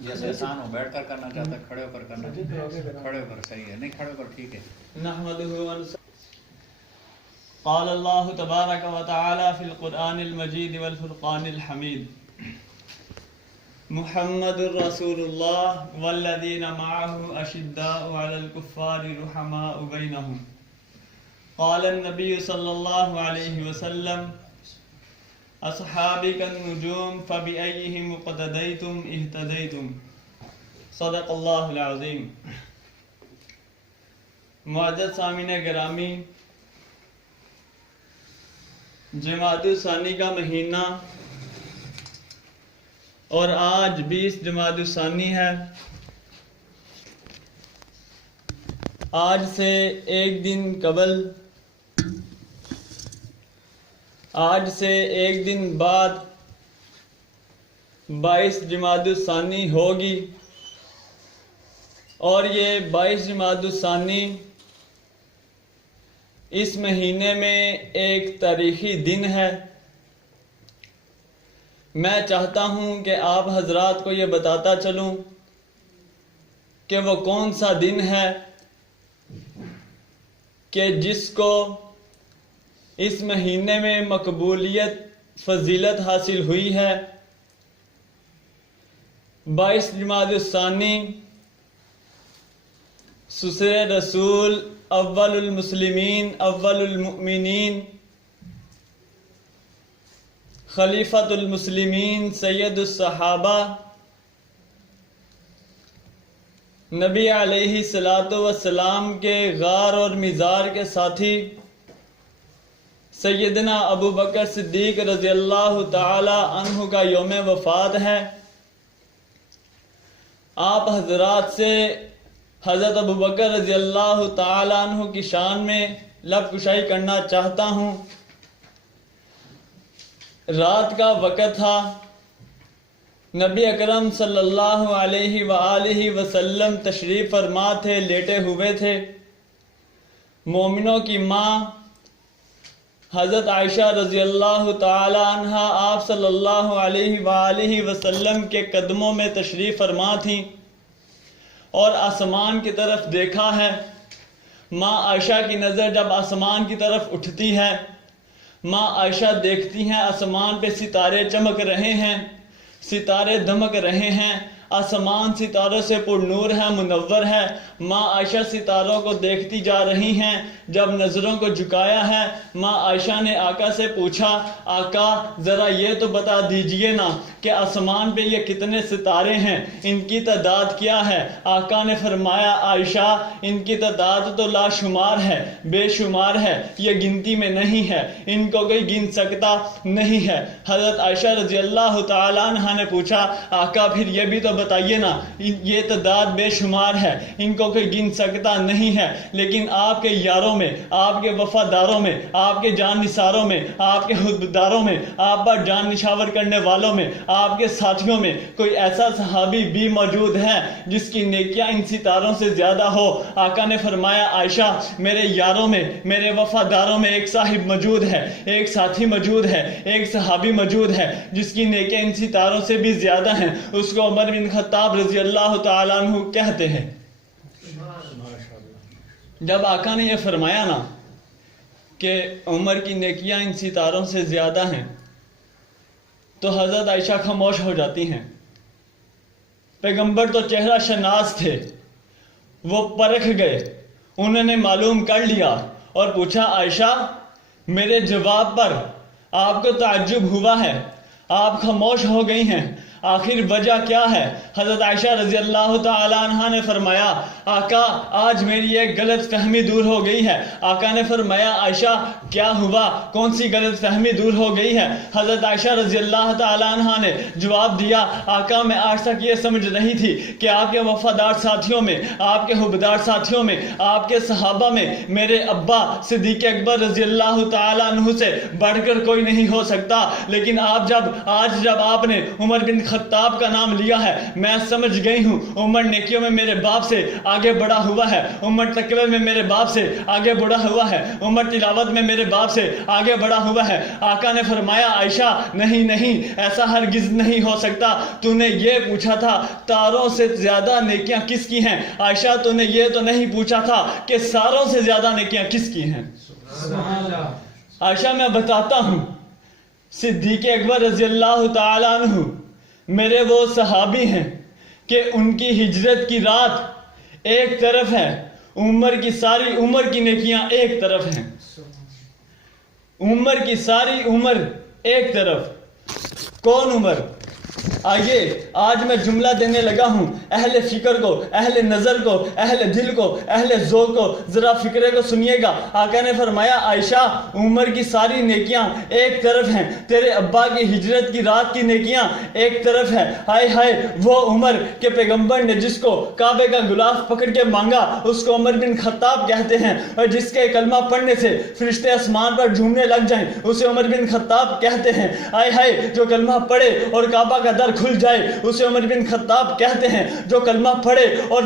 جیسے آسان ہو بیٹھ کر کرنا چاہتا ہے کھڑے ہو کر کرنا چاہتا ہے، کھڑے ہو کر صحیح ہے، نہیں کھڑے ہو کر ٹھیک ہے۔ قال اللہ تبارک و تعالی فی القرآن المجید والفرقان الحمید محمد رسول اللہ والذین معه اشداء علی الکفار رحماء بینہم قال النبی صلی اللہ علیہ وسلم اصحابی کالنجوم فبأیہم اقتدیتم اہتدیتم صدق اللہ العظیم۔ معزز سامعین گرامی، جمادی الثانی کا مہینہ اور آج 20 جمادی الثانی ہے۔ آج سے ایک دن بعد 22 جمادی الثانی ہوگی، اور یہ 22 جمادی الثانی اس مہینے میں ایک تاریخی دن ہے۔ میں چاہتا ہوں کہ آپ حضرات کو یہ بتاتا چلوں کہ وہ کون سا دن ہے کہ جس کو اس مہینے میں مقبولیت فضیلت حاصل ہوئی ہے۔ 22 جمادی الثانی سسر رسول اول المسلمین اول المؤمنین خلیفۃ المسلمین سید الصحابہ نبی علیہ الصلاۃ والسلام کے غار اور مزار کے ساتھی سیدنا ابو بکر صدیق رضی اللہ تعالی عنہ کا یوم وفات ہے۔ آپ حضرات سے حضرت ابو بکر رضی اللہ تعالی عنہ کی شان میں لب کشائی کرنا چاہتا ہوں۔ رات کا وقت تھا، نبی اکرم صلی اللہ علیہ وآلہ وسلم تشریف فرما تھے، لیٹے ہوئے تھے۔ مومنوں کی ماں حضرت عائشہ رضی اللہ تعالی عنہ آپ صلی اللہ علیہ وآلہ وسلم کے قدموں میں تشریف فرما تھیں اور آسمان کی طرف دیکھا ہے۔ ماں عائشہ کی نظر جب آسمان کی طرف اٹھتی ہے، ماں عائشہ دیکھتی ہیں آسمان پہ ستارے چمک رہے ہیں، ستارے دمک رہے ہیں، آسمان ستاروں سے پر نور ہے، منور ہے۔ ماں عائشہ ستاروں کو دیکھتی جا رہی ہیں۔ جب نظروں کو جھکایا ہے، ماں عائشہ نے آقا سے پوچھا، آقا ذرا یہ تو بتا دیجئے نا کہ آسمان پہ یہ کتنے ستارے ہیں، ان کی تعداد کیا ہے؟ آقا نے فرمایا، عائشہ ان کی تعداد تو لا شمار ہے، بے شمار ہے، یہ گنتی میں نہیں ہے، ان کو کوئی گن سکتا نہیں ہے۔ حضرت عائشہ رضی اللہ تعالی عنہ نے پوچھا، آقا پھر یہ بھی تو بتائیے نا، یہ تعداد بے شمار ہے، ان کو کوئی گن سکتا نہیں ہے، لیکن آپ کے یاروں میں، آپ کے وفاداروں میں، آپ کے جان نثاروں میں، آپ کے حبداروں میں، آپ پر جان نشاور کرنے والوں میں، آپ کے ساتھیوں میں کوئی ایسا صحابی بھی موجود ہے جس کی نیکیاں ان ستاروں سے زیادہ ہو؟ آقا نے فرمایا، عائشہ میرے یاروں میں، میرے وفاداروں میں ایک صاحب موجود ہے، ایک ساتھی موجود ہے، ایک صحابی موجود ہے جس کی نیکیاں ان ستاروں سے بھی زیادہ ہیں، اس کو عمر بن خطاب رضی اللہ تعالیٰ عنہ کہتے ہیں۔ جب آقا نے یہ فرمایا نا کہ عمر کی نیکیاں ان ستاروں سے زیادہ ہیں، تو حضرت عائشہ خاموش ہو جاتی ہیں۔ پیغمبر تو چہرہ شناس تھے، وہ پرکھ گئے، انہوں نے معلوم کر لیا اور پوچھا، عائشہ میرے جواب پر آپ کو تعجب ہوا ہے، آپ خاموش ہو گئی ہیں، آخر وجہ کیا ہے؟ حضرت عائشہ رضی اللہ تعالی عنہ نے فرمایا، آقا آج میری ایک غلط فہمی دور ہو گئی ہے۔ آقا نے فرمایا، عائشہ کیا ہوا، کون سی غلط فہمی دور ہو گئی ہے؟ حضرت عائشہ رضی اللہ تعالی عنہ نے جواب دیا، آقا میں آج تک یہ سمجھ رہی تھی کہ آپ کے وفادار ساتھیوں میں، آپ کے حبدار ساتھیوں میں، آپ کے صحابہ میں میرے ابا صدیق اکبر رضی اللہ تعالی عنہ سے بڑھ کر کوئی نہیں ہو سکتا، لیکن آج جب آپ نے عمر بن خطاب کا نام لیا ہے، میں سمجھ گئی ہوں عمر نیکیوں میں میرے باپ سے آگے بڑھا ہوا ہے، عمر تقوی میں میرے باپ سے آگے بڑھا ہوا ہے، عمر تلاوت میں میرے باپ سے آگے بڑھا ہوا ہے۔ آقا نے فرمایا عائشہ نہیں نہیں، ایسا ہرگز نہیں ہو سکتا، تو نے یہ پوچھا تھا تاروں سے زیادہ نیکیاں کس کی ہیں، عائشہ تو نے یہ تو نہیں پوچھا تھا کہ ساروں سے زیادہ نیکیاں کس کی ہیں۔ عائشہ میں بتاتا ہوں، صدیق اکبر رضی اللہ تعالیٰ عنہ میرے وہ صحابی ہیں کہ ان کی ہجرت کی رات ایک طرف ہے، عمر کی ساری عمر کی نیکیاں ایک طرف ہیں، عمر کی ساری عمر ایک طرف۔ کون عمر؟ آئیے آج میں جملہ دینے لگا ہوں، اہل فکر کو، اہل نظر کو، اہل دل کو، اہل ذوق کو ذرا فکرے کو سنیے گا۔ آقا نے فرمایا عائشہ عمر کی ساری نیکیاں ایک طرف ہیں، تیرے ابا کی ہجرت کی رات کی نیکیاں ایک طرف ہیں۔ ہائے ہائے وہ عمر کہ پیغمبر نے جس کو کعبے کا غلاف پکڑ کے مانگا اس کو عمر بن خطاب کہتے ہیں، اور جس کے کلمہ پڑھنے سے فرشتے آسمان پر جھومنے لگ جائیں اسے عمر بن خطاب کہتے ہیں۔ ہائے ہائے جو کلمہ پڑھے اور کعبہ کا در کھل جائے اسے عمر بن خطاب کہتے ہیں، جو کلمہ پڑھے اور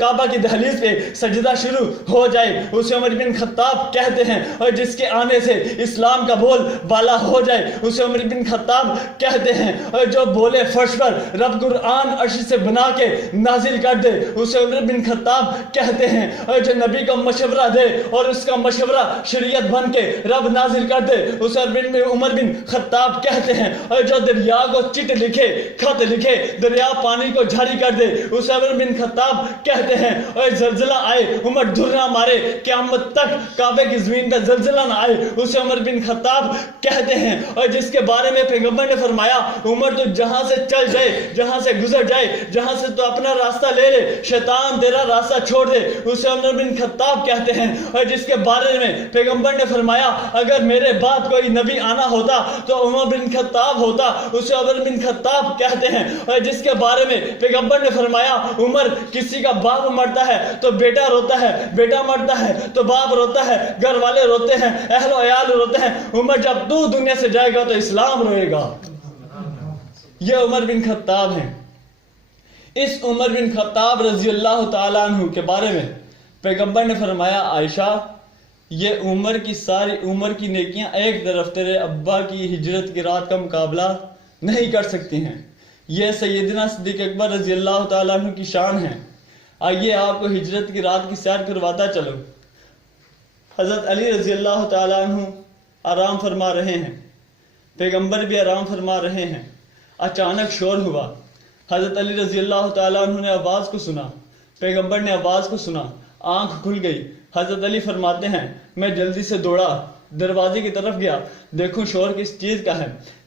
کعبہ کی دہلیز پہ سجدہ شروع ہو جائے اسے عمر بن خطاب کہتے ہیں، اور جس کے آنے سے اسلام کا بول بالا ہو جائے اسے عمر بن خطاب کہتے ہیں، اور جو بولے فرش پر رب قرآن عرش سے بنا کے نازل کر دے اسے عمر بن خطاب کہتے ہیں، اور جو نبی کا مشورہ دے اور اس کا مشورہ شریعت بن کے رب نازل کر دے اسے عمر بن خطاب کہتے ہیں، اور جو دریا کو چٹ لکھے خط لکھے دریا پانی کو جاری کر دے اسے عمر بن خطاب کہتے ہیں، اور زلزلہ آئے عمر دھر نہ مارے قیامت تک کعبے کی زمین پہ زلزلہ نہ آئے اسے عمر بن خطاب کہتے ہیں، اور جس کے بارے میں پیغمبر نے فرمایا عمر تو جہاں سے چل جائے، جہاں سے گزر جائے، جہاں سے تو اپنا راستہ لے لے شیطان تیرا راستہ چھوڑ دے اسے عمر بن خطاب کہتے ہیں، اور جس کے بارے میں پیغمبر نے فرمایا اگر میرے بعد کوئی نبی آنا ہوتا تو عمر بن خطاب ہوتا اسے عمر بن خطاب کہتے ہیں، اور جس کے بارے میں پیغمبر نے فرمایا عمر کسی کا باپ مرتا ہے تو بیٹا روتا ہے، بیٹا مرتا ہے تو باپ روتا ہے، گھر والے روتے ہیں، اہل و عیال روتے ہیں، عمر جب تو دنیا سے جائے گا تو اسلام روئے گا۔ یہ عمر بن خطاب ہیں۔ اس عمر بن خطاب رضی اللہ تعالیٰ عنہ کے بارے میں پیغمبر نے فرمایا عائشہ یہ عمر کی ساری عمر کی نیکیاں ایک طرف تیرے ابا کی ہجرت کی رات کا مقابلہ نہیں کر سکتی ہیں۔ یہ سیدنا صدیق اکبر رضی اللہ تعالیٰ عنہ کی شان ہے۔ آئیے آپ کو ہجرت کی رات کی سیر کرواتا چلو۔ حضرت علی رضی اللہ تعالیٰ عنہ آرام فرما رہے ہیں، پیغمبر بھی آرام فرما رہے ہیں، اچانک شور ہوا، حضرت علی رضی اللہ تعالیٰ عنہ نے آواز کو سنا، پیغمبر نے آواز کو سنا، آنکھ کھل گئی۔ حضرت علی فرماتے ہیں میں جلدی سے دوڑا، دروازے کی طرف گیا، دیکھوں شور کس چیز کا ہے۔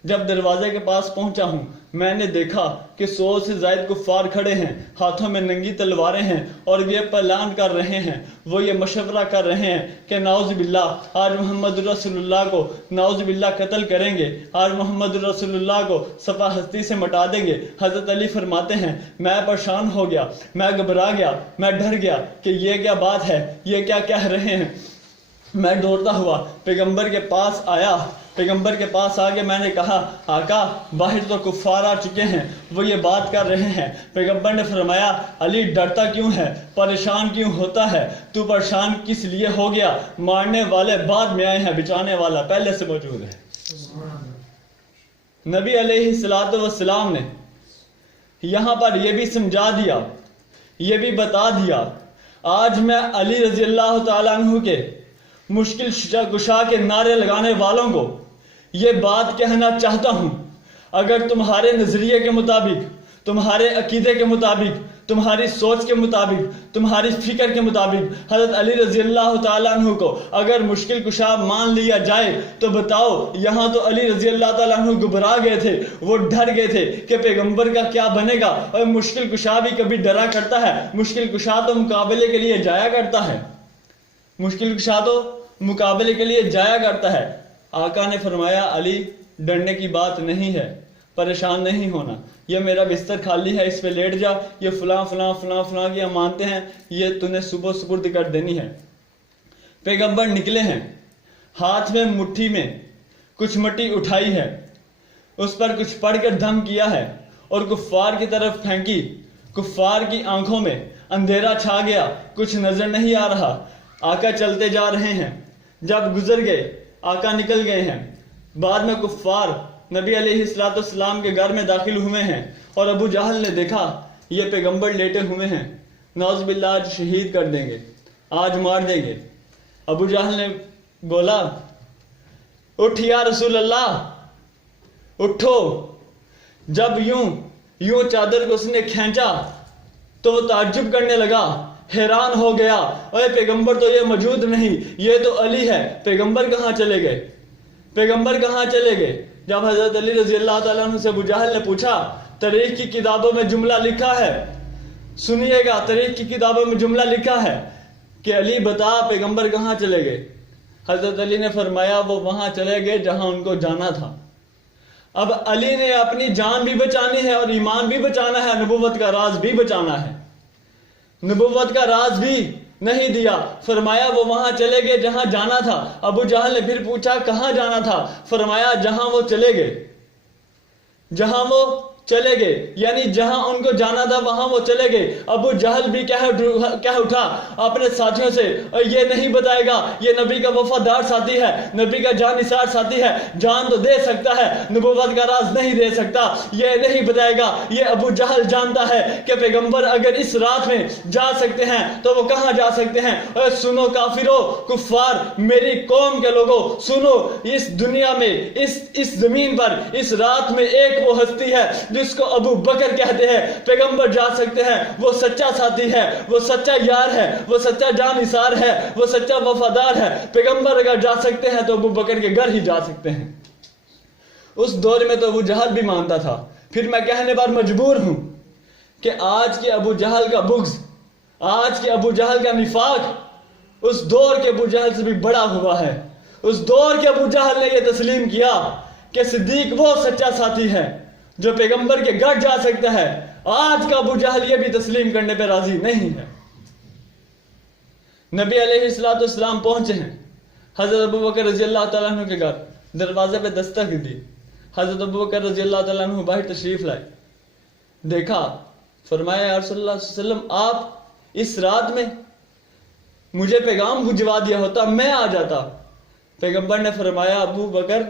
جب دروازے کے پاس پہنچا ہوں میں نے دیکھا کہ 100 سے زائد کفار کھڑے ہیں، ہاتھوں میں ننگی تلواریں ہیں، اور یہ پلان کر رہے ہیں، وہ یہ مشورہ کر رہے ہیں کہ نعوذ باللہ آج محمد رسول اللہ کو نعوذ باللہ قتل کریں گے، آج محمد رسول اللہ کو صفحہ ہستی سے مٹا دیں گے۔ حضرت علی فرماتے ہیں میں پریشان ہو گیا، میں گھبرا گیا، میں ڈر گیا کہ یہ کیا بات ہے، یہ کیا کہہ رہے ہیں۔ میں دوڑتا ہوا پیغمبر کے پاس آیا، پیغمبر کے پاس آگے میں نے کہا آقا باہر تو کفار آ چکے ہیں، وہ یہ بات کر رہے ہیں۔ پیغمبر نے فرمایا علی ڈرتا کیوں ہے، پریشان کیوں ہوتا ہے، تو پریشان کس لیے ہو گیا، مارنے والے بعد میں آئے ہیں، بچانے والا پہلے سے موجود ہے۔ نبی علیہ الصلوۃ والسلام نے یہاں پر یہ بھی سمجھا دیا، یہ بھی بتا دیا، آج میں علی رضی اللہ تعالیٰ عنہ کے مشکل کشا کے نعرے لگانے والوں کو یہ بات کہنا چاہتا ہوں، اگر تمہارے نظریے کے مطابق، تمہارے عقیدے کے مطابق، تمہاری سوچ کے مطابق، تمہاری فکر کے مطابق حضرت علی رضی اللہ تعالیٰ عنہ کو اگر مشکل کشا مان لیا جائے تو بتاؤ یہاں تو علی رضی اللہ تعالیٰ عنہ گھبرا گئے تھے، وہ ڈر گئے تھے کہ پیغمبر کا کیا بنے گا، اور مشکل کشا بھی کبھی ڈرا کرتا ہے، مشکل کشا تو مقابلے کے لیے جایا کرتا ہے، مشکل کشا تو مقابلے کے لیے جایا کرتا ہے۔ آقا نے فرمایا علی ڈرنے کی بات نہیں ہے، پریشان نہیں ہونا، یہ میرا بستر خالی ہے، اس پہ لیٹ جا، یہ فلاں فلاں فلاں فلاں کی امانتیں ہیں، یہ تُنے صبح سپرد کر دینی ہے۔ پیغمبر نکلے ہیں، ہاتھ میں مٹھی میں کچھ مٹی اٹھائی ہے، اس پر کچھ پڑھ کر دم کیا ہے، اور کفار کی طرف پھینکی. کفار کی آنکھوں میں اندھیرا چھا گیا, کچھ نظر نہیں آ رہا. آقا چلتے جا رہے ہیں, جب گزر گئے آقا نکل گئے ہیں. بعد میں کفار نبی علیہ السلام کے گھر میں داخل ہوئے ہیں اور ابو جہل نے دیکھا یہ پیغمبر لیٹے ہوئے ہیں, نعوذ باللہ آج شہید کر دیں گے, آج مار دیں گے. ابو جہل نے بولا اٹھ یا رسول اللہ, اٹھو. جب یوں چادر کو اس نے کھینچا تو وہ تعجب کرنے لگا, حیران ہو گیا, اے پیغمبر تو یہ موجود نہیں, یہ تو علی ہے, پیغمبر کہاں چلے گئے, پیغمبر کہاں چلے گئے. جب حضرت علی رضی اللہ تعالیٰ عنہ سے ابو جہل نے پوچھا, تاریخ کی کتابوں میں جملہ لکھا ہے, سنیے گا, تاریخ کی کتابوں میں جملہ لکھا ہے کہ علی بتا پیغمبر کہاں چلے گئے. حضرت علی نے فرمایا وہ وہاں چلے گئے جہاں ان کو جانا تھا. اب علی نے اپنی جان بھی بچانی ہے اور ایمان بھی بچانا ہے, نبوت کا راز بھی بچانا ہے, نبوت کا راز بھی نہیں دیا. فرمایا وہ وہاں چلے گئے جہاں جانا تھا. ابو جہل نے پھر پوچھا کہاں جانا تھا, فرمایا جہاں وہ چلے گئے, جہاں وہ چلے گئے, یعنی جہاں ان کو جانا تھا وہاں وہ چلے گئے. ابو جہل بھی کہہ اٹھا اپنے ساتھیوں سے, یہ نہیں بتائے گا, یہ نبی کا وفادار ساتھی ہے, نبی کا جان نثار ساتھی ہے, جان تو دے سکتا ہے, نبوت کا راز نہیں دے سکتا, یہ نہیں بتائے گا. یہ ابو جہل جانتا ہے کہ پیغمبر اگر اس رات میں جا سکتے ہیں تو وہ کہاں جا سکتے ہیں. اے سنو کافرو, کفار, میری قوم کے لوگوں سنو, اس دنیا میں اس زمین پر اس رات میں ایک وہ ہستی ہے جس کو ابو بکر کہتے ہیں. پیغمبر جا سکتے ہیں, وہ سچا ساتھی ہے, وہ سچا یار ہے, وہ سچا جان نثار ہے, وہ سچا وفادار ہے. پیغمبر اگر جا سکتے ہیں تو ابو بکر کے گھر ہی جا سکتے ہیں. اس دور میں تو ابو جہل بھی مانتا تھا. پھر میں کہنے پر مجبور ہوں کہ آج کے ابو جہل کا بغض, آج کے ابو جہل کا نفاق اس دور کے ابو جہل سے بھی بڑا ہوا ہے. اس دور کے ابو جہل نے یہ تسلیم کیا کہ صدیق وہ سچا ساتھی ہے جو پیغمبر کے گھر جا سکتا ہے. آج کا ابو جہل یہ بھی تسلیم کرنے پہ راضی نہیں ہے. نبی علیہ السلام پہنچے ہیں, حضرت ابو بکر رضی اللہ تعالیٰ عنہ کے گھر, دروازے پہ دستک دی. حضرت ابو بکر رضی اللہ تعالیٰ عنہ باہر تشریف لائے, دیکھا, فرمایا یا رسول اللہ صلی اللہ علیہ وسلم آپ اس رات میں مجھے پیغام بھجوا دیا ہوتا, میں آ جاتا. پیغمبر نے فرمایا ابو بکر,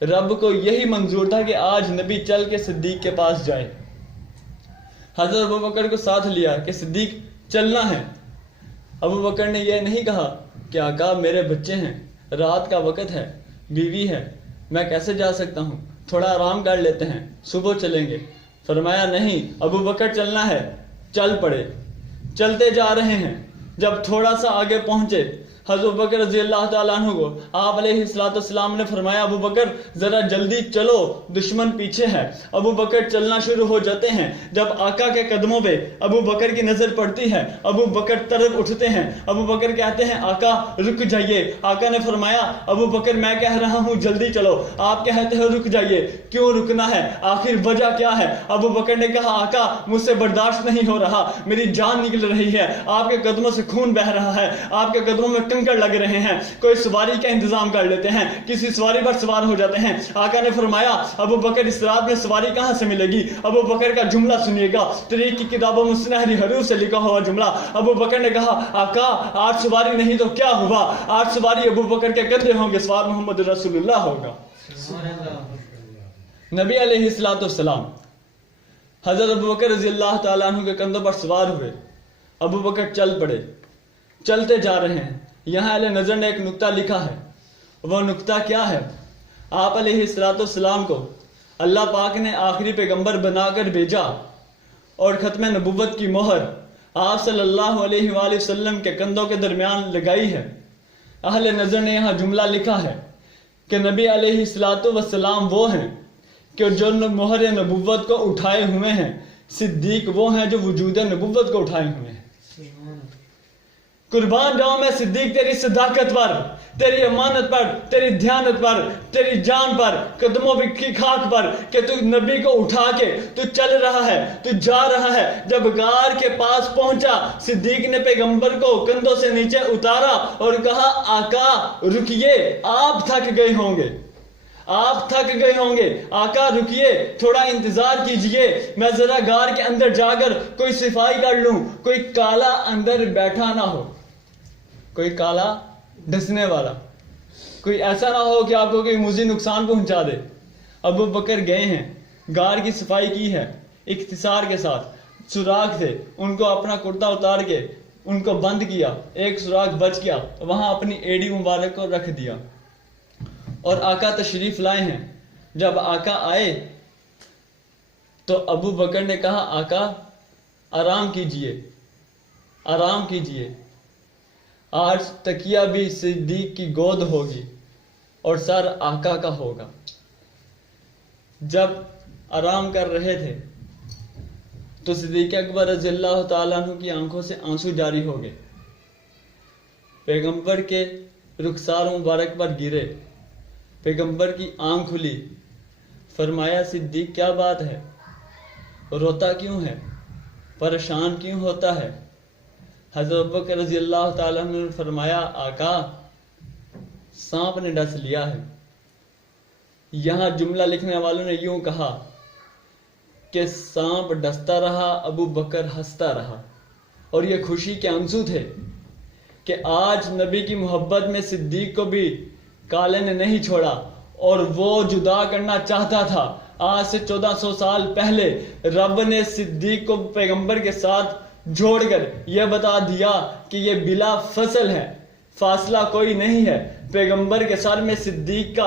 رب کو یہی منظور تھا کہ آج نبی چل کے صدیق کے پاس جائے. حضرت ابو بکر کو ساتھ لیا کہ صدیق چلنا ہے. ابو بکر نے یہ نہیں کہا کہ آقا میرے بچے ہیں, رات کا وقت ہے, بیوی ہے, میں کیسے جا سکتا ہوں, تھوڑا آرام کر لیتے ہیں, صبح چلیں گے. فرمایا نہیں, ابو بکر چلنا ہے. چل پڑے, چلتے جا رہے ہیں. جب تھوڑا سا آگے پہنچے حضرت بکر رضی اللہ تعالیٰ عنہ کو آپ علیہ السلام نے فرمایا ابو بکر ذرا جلدی چلو, دشمن پیچھے ہے. ابو بکر چلنا شروع ہو جاتے ہیں. جب آقا کے قدموں پہ ابو بکر کی نظر پڑتی ہے, ابو بکر طرف اٹھتے ہیں. ابو بکر کہتے ہیں آقا رک جائیے. آقا نے فرمایا ابو بکر میں کہہ رہا ہوں جلدی چلو, آپ کہتے ہیں رک جائیے, کیوں رکنا ہے, آخر وجہ کیا ہے. ابو بکر نے کہا آقا مجھ سے برداشت نہیں ہو رہا, میری جان نکل رہی ہے, آپ کے قدموں سے خون بہ رہا ہے, آپ کے قدموں میں کنکر لگ رہے ہیں, کوئی سواری کا انتظام کر لیتے ہیں, کسی سواری پر سوار ہو جاتے ہیں. آقا نے فرمایا ابو بکر اس رات میں سواری کہاں سے ملے گی. ابو بکر کا جملہ سنیے گا, تاریخ کی کتابوں میں سنہری حروف سے لکھا ہوا جملہ. ابو بکر نے کہا آقا آج سواری نہیں تو کیا ہوا, آج سواری ابو بکر کے کندھے ہوں گے, سوار محمد رسول اللہ ہوگا. نبی علیہ السلام حضرت ابو بکر رضی اللہ تعالیٰ عنہ کے کندھوں پر سوار ہوئے. ابو بکر چل پڑے, چلتے جا رہے ہیں. یہاں اہل نظر نے ایک نقطہ لکھا ہے. وہ نقطہ کیا ہے, آپ علیہ السلام کو اللہ پاک نے آخری پیغمبر بنا کر بھیجا اور ختم نبوت کی مہر آپ صلی اللہ علیہ وآلہ وسلم کے کندھوں کے درمیان لگائی ہے. اہل نظر نے یہاں جملہ لکھا ہے کہ نبی علیہ السلام وہ ہیں کہ جو مہر نبوت کو اٹھائے ہوئے ہیں, صدیق وہ ہیں جو وجود نبوت کو اٹھائے ہوئے ہیں. قربان جاؤں میں صدیق تیری صداقت پر, تیری امانت پر, تیری دیانت پر, تیری جان پر, قدموں کی خاک پر کہ تو نبی کو اٹھا کے تو چل رہا ہے, تو جا رہا ہے. جب غار کے پاس پہنچا صدیق نے پیغمبر کو کندھوں سے نیچے اتارا اور کہا آقا رکیے, آپ تھک گئے ہوں گے, آپ تھک گئے ہوں گے، آقا رکیے، تھوڑا انتظار کیجئے، میں ذرا غار کے اندر جا کر کوئی صفائی کر لوں، کوئی کالا اندر بیٹھا نہ ہو، کوئی کالا ڈسنے والا، کوئی ایسا نہ ہو کہ آپ کو کوئی مضی نقصان پہنچا دے۔ ابو بکر گئے ہیں، غار کی صفائی کی ہے، اختصار کے ساتھ، سوراخ تھے، ان کو اپنا کرتا اتار کے ان کو بند کیا، ایک سوراخ بچ گیا، وہاں اپنی ایڑی مبارک کو رکھ دیا، اور آقا تشریف لائے ہیں۔ جب آقا آئے تو ابو بکر نے کہا آقا آرام کیجئے، آرام کیجئے، آج تکیہ بھی صدیق کی گود ہوگی اور سر آقا کا ہوگا۔ جب آرام کر رہے تھے تو صدیق اکبر رضی اللہ تعالیٰ عنہ کی آنکھوں سے آنسو جاری ہو گئے، پیغمبر کے رخسار مبارک پر گرے، پیغمبر کی آنکھ کھلی، فرمایا صدیق کیا بات ہے، روتا کیوں ہے، پریشان کیوں ہوتا ہے؟ حضرت ابوبکر رضی اللہ تعالیٰ عنہ نے فرمایا آقا سانپ نے ڈس لیا ہے۔ یہاں جملہ لکھنے والوں نے یوں کہا کہ سانپ ڈستا رہا، ابو بکر ہنستا رہا، اور یہ خوشی کے آنسو تھے کہ آج نبی کی محبت میں صدیق کو بھی کالے نے نہیں چھوڑا، اور وہ جدا کرنا چاہتا تھا۔ آج سے 1400 سال پہلے رب نے صدیق کو پیغمبر کے ساتھ جوڑ کر یہ بتا دیا کہ یہ بلا فصل ہے، فاصلہ کوئی نہیں ہے۔ پیغمبر کے سر میں صدیق کا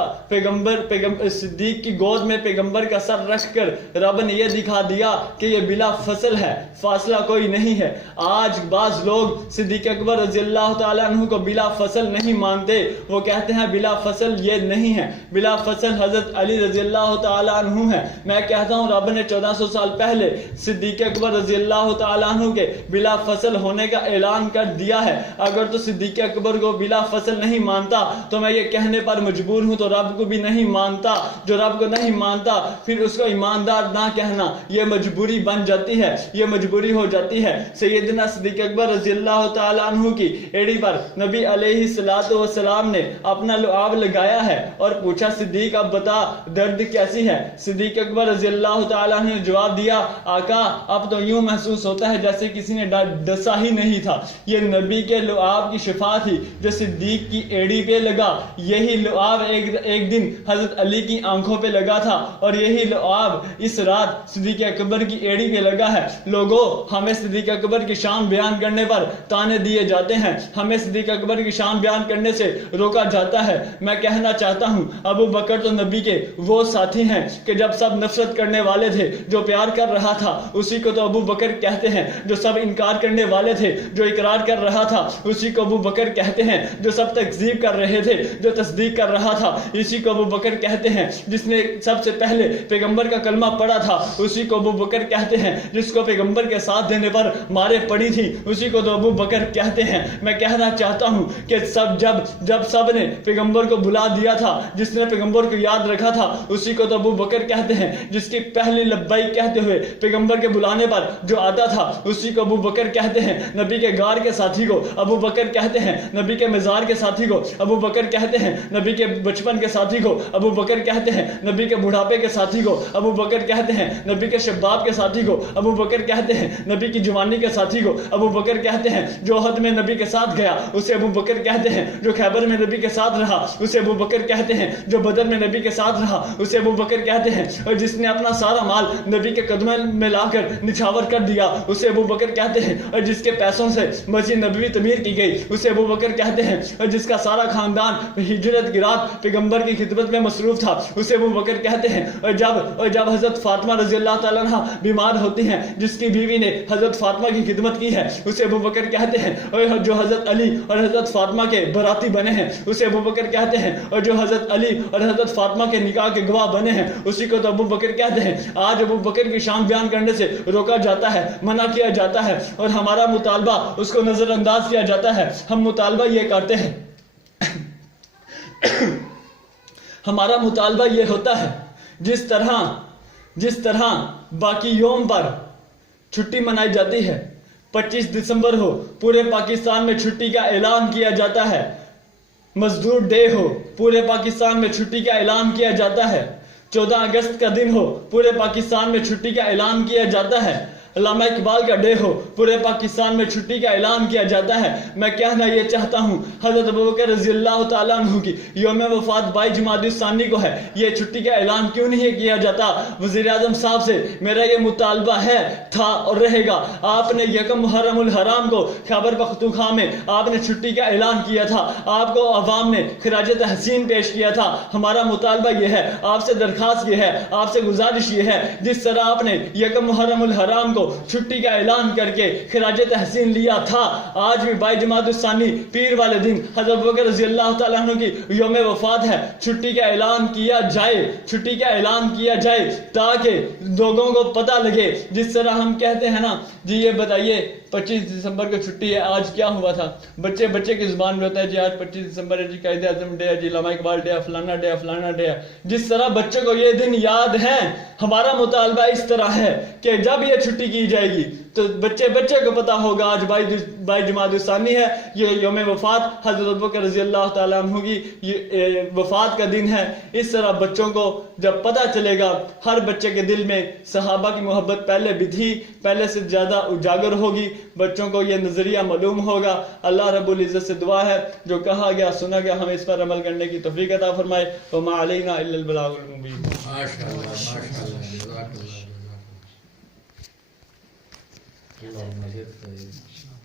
صدیق کی گود میں پیغمبر کا سر رکھ کر رب نے یہ دکھا دیا کہ یہ بلا فصل ہے، فاصلہ کوئی نہیں ہے۔ آج بعض لوگ صدیق اکبر رضی اللہ تعالیٰ عنہ کو بلا فصل نہیں مانتے، وہ کہتے ہیں بلا فصل یہ نہیں ہے، بلا فصل حضرت علی رضی اللہ تعالیٰ عنہ ہے۔ میں کہتا ہوں رب نے 1400 سال پہلے صدیق اکبر رضی اللہ تعالیٰ عنہ کے بلا فصل ہونے کا اعلان کر دیا ہے۔ اگر تو صدیق اکبر کو بلا فصل نہیں مانتا تو میں یہ کہنے پر مجبور ہوں تو رب کو بھی نہیں مانتا۔ جو رب کو نہیں مانتا پھر اس کو ایماندار نہ کہنا، یہ مجبوری بن جاتی ہے، یہ مجبوری ہو جاتی ہے۔ سیدنا صدیق اکبر رضی اللہ تعالیٰ عنہ کی ایڑی پر نبی علیہ الصلوۃ والسلام نے اپنا لعاب لگایا ہے اور پوچھا صدیق اب بتا درد کیسی ہے؟ صدیق اکبر رضی اللہ تعالیٰ عنہ نے جواب دیا آقا اب تو یوں محسوس ہوتا ہے جیسے کسی نے ڈسا ہی نہیں تھا۔ یہ نبی کے لعاب کی شفا تھی جو صدیق کی ایڑی پہ لگا۔ یہی لعاب ایک دن حضرت علی کی آنکھوں پہ لگا تھا، اور یہی لعاب اس رات صدیق اکبر کی ایڑی پہ لگا ہے۔ لوگوں ہمیں صدیق اکبر کی شان بیان کرنے پر تانے دیے جاتے ہیں، ہمیں صدیق اکبر کی شان بیان کرنے سے روکا جاتا ہے۔ میں کہنا چاہتا ہوں ابو بکر تو نبی کے وہ ساتھی ہیں کہ جب سب نفرت کرنے والے تھے جو پیار کر رہا تھا اسی کو تو ابو بکر کہتے ہیں، جو سب انکار کرنے والے تھے جو اقرار کر رہا تھا اسی کو ابو بکر کہتے ہیں، جو سب تکذیب کر رہے تھے جو تصدیق کر رہا تھا اسی کو ابو بکر کہتے ہیں، جس نے سب سے پہلے پیغمبر کا کلمہ پڑھا تھا اسی کو ابو بکر کہتے ہیں، جس کو پیغمبر کے ساتھ دینے پر مارے پڑی تھی اسی کو تو ابو بکر کہتے ہیں۔ میں کہنا چاہتا ہوں کہ جب سب نے پیغمبر کو بلا دیا تھا، جس نے پیغمبر کو یاد رکھا تھا اسی کو تو ابو بکر کہتے ہیں، جس کی پہلی لبیک کہتے ہوئے پیغمبر کے بلانے پر جو آتا تھا اسی کو ابو بکر کہتے ہیں۔ نبی کے غار کے ساتھی کو ابو بکر کہتے ہیں، نبی کے مزار کے ساتھی کو ابو بکر کہتے ہیں، نبی کے بچپن کے ساتھی کو ابو بکر کہتے ہیں، نبی کے بڑھاپے کے ساتھی کو ابو بکر کہتے ہیں، نبی کے شباب کے ساتھی کو ابو بکر کہتے ہیں، نبی کی جوانی کے ساتھی کو ابو بکر کہتے ہیں، جو احد میں نبی کے ساتھ گیا اسے ابو بکر کہتے ہیں، جو خیبر میں نبی کے ساتھ رہا اسے ابو بکر کہتے ہیں، جو بدر میں نبی کے ساتھ رہا اسے ابو بکر کہتے ہیں، اور جس نے اپنا سارا مال نبی کے قدموں میں لا کر نچھاور کر دیا اسے ابو بکر کہتے ہیں، اور جس کے پیسوں سے مسجد نبوی تعمیر کی گئی اسے ابو بکر کہتے ہیں، اور جس کا سارا خاندان ہجرت کی رات پیغمبر کی خدمت میں مصروف تھا اسے ابو بکر کہتے ہیں، اور جب حضرت فاطمہ رضی اللہ تعالیٰ عنہ بیمار ہوتی ہیں جس کی بیوی نے حضرت فاطمہ کی خدمت کی ہے اسے ابو بکر کہتے ہیں، اور جو حضرت علی اور حضرت فاطمہ کے براتی بنے ہیں اسے ابو بکر کہتے ہیں، اور جو حضرت علی اور حضرت فاطمہ کے نکاح کے گواہ بنے ہیں اسی کو تو ابو بکر کہتے ہیں۔ آج ابو بکر کی شان بیان کرنے سے روکا جاتا ہے، منع کیا جاتا ہے، اور ہمارا مطالبہ اس کو نظر انداز کیا جاتا ہے۔ ہم مطالبہ یہ کرتے ہیں ہمارا مطالبہ یہ ہوتا ہے جس طرح باقی یوم پر چھٹی منائی جاتی ہے، 25 دسمبر ہو پورے پاکستان میں چھٹی کا اعلان کیا جاتا ہے، مزدور ڈے ہو، پورے پاکستان میں چھٹی کا اعلان کیا جاتا ہے. 14 اگست کا دن ہو، پورے پاکستان میں چھٹی کا اعلان کیا جاتا ہے. علامہ اقبال کا ڈے ہو، پورے پاکستان میں چھٹی کا اعلان کیا جاتا ہے. میں کہنا یہ چاہتا ہوں حضرت ابوبکر رضی اللہ تعالیٰ عنہ کی یوم وفات 22 جمادی الثانی کو ہے. یہ چھٹی کا اعلان کیوں نہیں کیا جاتا؟ وزیر اعظم صاحب سے میرا یہ مطالبہ ہے، تھا اور رہے گا. آپ نے یکم محرم الحرام کو خیبر پختونخوا میں آپ نے چھٹی کا اعلان کیا تھا. آپ کو عوام نے خراج تحسین پیش کیا تھا. ہمارا مطالبہ یہ ہے، آپ سے درخواست یہ ہے، آپ سے گزارش یہ ہے، جس طرح آپ نے یکم محرم الحرام کو چھٹی کا اعلان کر کے خراج تحسین لیا تھا، آج بھی 22 جمادی الثانی پیر والے دن حضرت ابوبکر رضی اللہ تعالیٰ عنہ کی یوم وفات ہے، چھٹی کا اعلان کیا جائے، چھٹی کا اعلان کیا جائے تاکہ لوگوں کو پتہ لگے. جس طرح ہم کہتے ہیں نا جی یہ بتائیے 25 دسمبر کو چھٹی ہے، آج کیا ہوا تھا؟ بچے کی زبان میں ہوتا ہے جی آج 25 دسمبر ہے، جی قائد اعظم ڈے ہے، جی علامہ اقبال ڈے ہے، فلانا ڈے ہے، فلانا ڈے ہے. جس طرح بچوں کو یہ دن یاد ہیں، ہمارا مطالبہ اس طرح ہے کہ جب یہ چھٹی کی جائے گی تو بچے کو پتا ہوگا آج 22 جمادی الثانی ہے، یہ یوم وفات حضرت ابوبکر رضی اللہ تعالیٰ عنہ کی وفات کا دن ہے. اس طرح بچوں کو جب پتہ چلے گا، ہر بچے کے دل میں صحابہ کی محبت پہلے بھی تھی، پہلے سے زیادہ اجاگر ہوگی، بچوں کو یہ نظریہ معلوم ہوگا. اللہ رب العزت سے دعا ہے جو کہا گیا سنا گیا ہمیں اس پر عمل کرنے کی توفیق عطا فرمائے. وما علینا الا البلاغ المبین. ماشاءاللہ ماشاءاللہ جزاک اللہ. اللهم زد